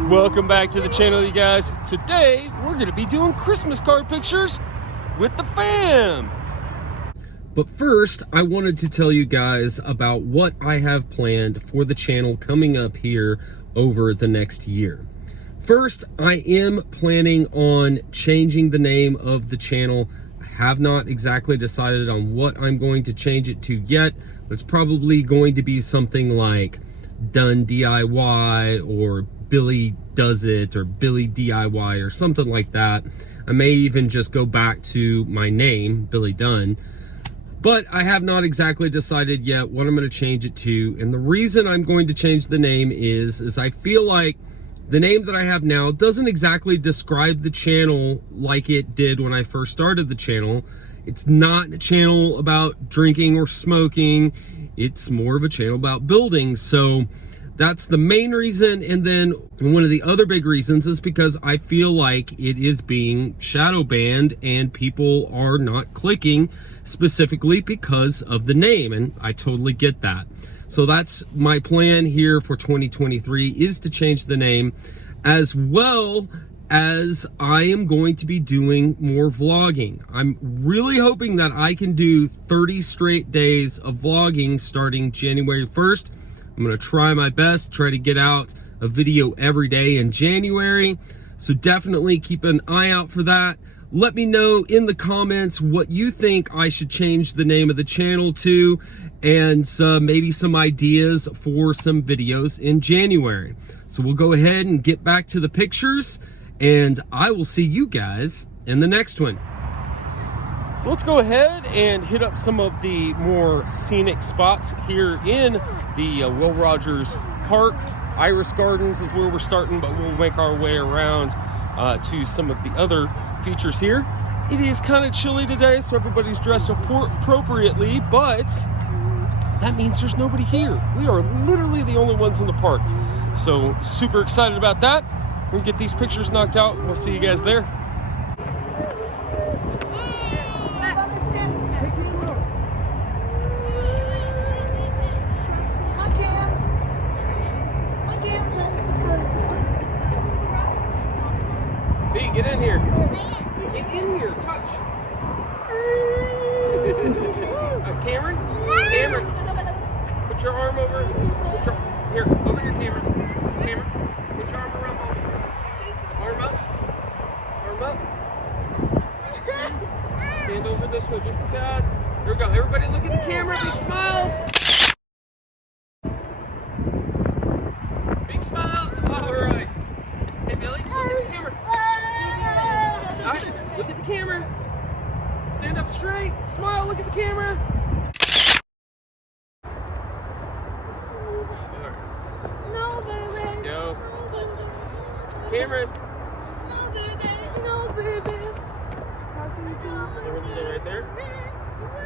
Welcome back to the channel, you guys. Today we're going to be doing Christmas card pictures with the fam. But first, I wanted to tell you guys about what I have planned for the channel coming up here over the next year. First, I am planning on changing the name of the channel. I have not exactly decided on what I'm going to change it to yet, but it's probably going to be something like Done DIY or Billy Does It or Billy DIY or something like that. I may even just go back to my name, Billy Dunn. But I have not exactly decided yet what I'm going to change it to. And the reason I'm going to change the name is I feel like the name that I have now doesn't exactly describe the channel like it did when I first started the channel. It's not a channel about drinking or smoking. It's more of a channel about building. So that's the main reason. And then one of the other big reasons is because I feel like it is being shadow banned and people are not clicking specifically because of the name. And I totally get that. So that's my plan here for 2023 is to change the name, as well as I am going to be doing more vlogging. I'm really hoping that I can do 30 straight days of vlogging starting January 1st. I'm going to try my best, try to get out a video every day in January. So definitely keep an eye out for that. Let me know in the comments what you think I should change the name of the channel to, and maybe some ideas for some videos in January. So we'll go ahead and get back to the pictures, and I will see you guys in the next one. So let's go ahead and hit up some of the more scenic spots here in the Will Rogers Park. Iris Gardens is where we're starting, but we'll make our way around to some of the other features here. It is kind of chilly today, so everybody's dressed appropriately, but that means there's nobody here. We are literally the only ones in the park. So super excited about that. We'll get these pictures knocked out, and we'll see you guys there. Hey, get in here. Get in here. Touch. Cameron? Cameron. Put your arm over. Here, over here, Cameron. Cameron, put your arm around Mom. Arm up. Arm up. Stand over this way just a tad. Here we go. Everybody look at the camera. Big smiles. Big smiles. All right. Hey, Billy, look at the camera. All right, look at the camera. Stand up straight. Smile. Look at the camera. No, baby. Let's go. Cameron. No, baby. No, baby. Cameron, stay right there.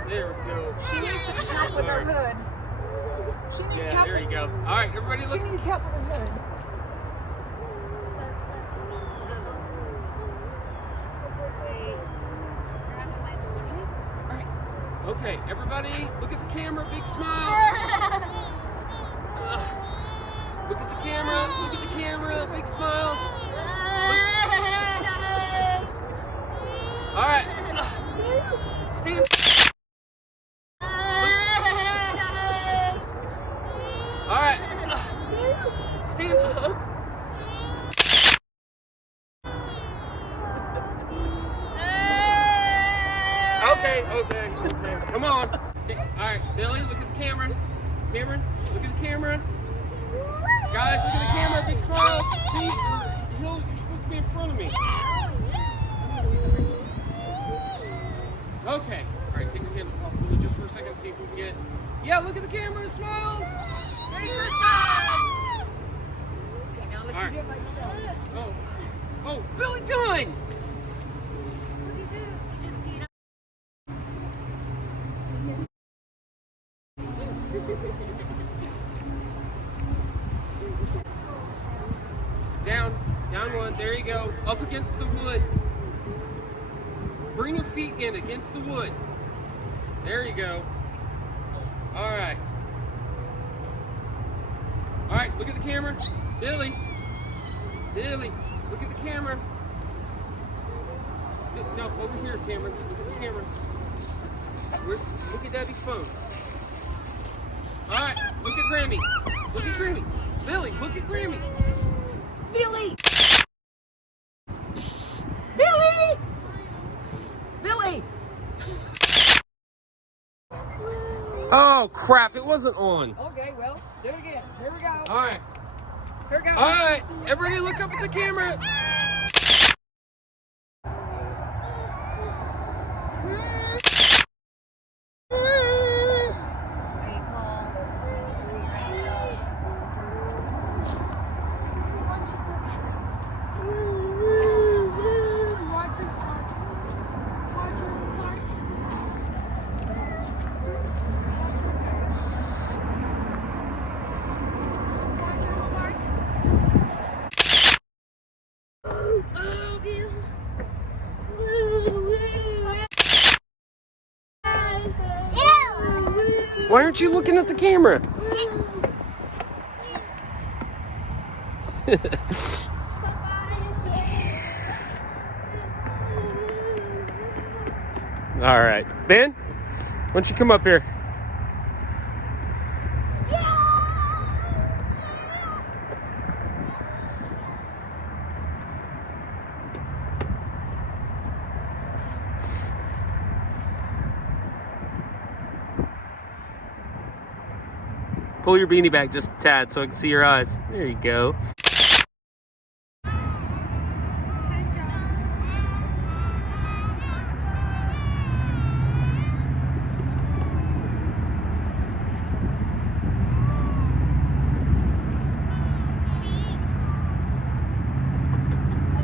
There we go. She needs help with her hood. She needs help. There you go. All right, everybody look. She needs help with her hood. Okay, everybody, look at the camera, big smile. Look at the camera, look at the camera, big smile. All right, stand. All right, stand up. Okay. Come on. All right, Billy, look at the camera. Cameron, look at the camera. Guys, look at the camera. Big smiles. Pete, Hill, you're supposed to be in front of me. Okay. All right, take your hand off Billy just for a second. See if we can get. Yeah, look at the camera. Smiles. Merry Christmas. Okay, now let you get my phone. Oh, Billy Dunn. Down one, there you go, up against the wood. Bring your feet in against the wood. There you go. All right. All right, look at the camera. Billy. Billy, look at the camera. No, over here, Cameron. Look at the camera. Look at Debbie's phone. All right, look at Grammy. Look at Grammy. Billy, look at Grammy. Billy! Billy! Billy! Oh, crap. It wasn't on. Okay, well, do it again. Here we go. All right. Here we go. All right. Everybody look up at the camera. Why aren't you looking at the camera? All right. Ben, why don't you come up here? Pull your beanie back just a tad so I can see your eyes. There you go. That's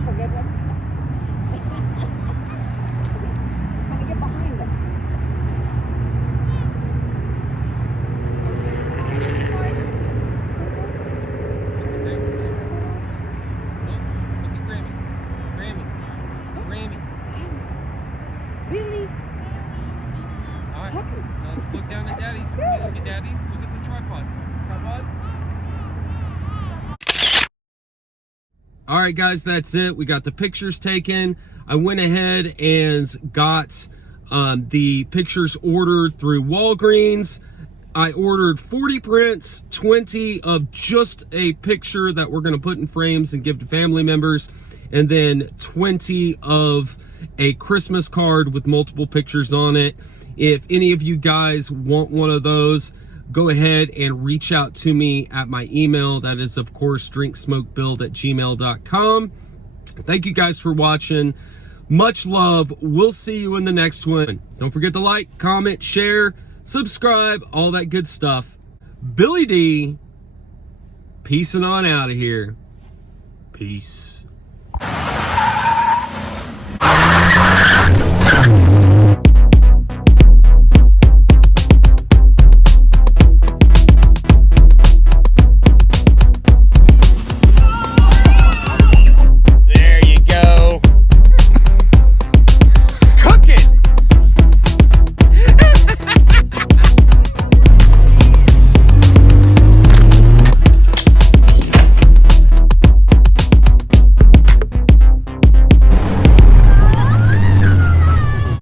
a good one. Kind of get behind it. Billy! All right, now let's look down at Daddy's. Can you look at Daddy's? Look at the tripod. Tripod. All right, guys, that's it. We got the pictures taken. I went ahead and got the pictures ordered through Walgreens. I ordered 40 prints, 20 of just a picture that we're going to put in frames and give to family members, and then 20 of a Christmas card with multiple pictures on it. If any of you guys want one of those, go ahead and reach out to me at my email. That is, of course, drinksmokebuild@gmail.com. Thank you guys for watching. Much love. We'll see you in the next one. Don't forget to like, comment, share, subscribe, all that good stuff. Billy D, peacing on out of here. Peace.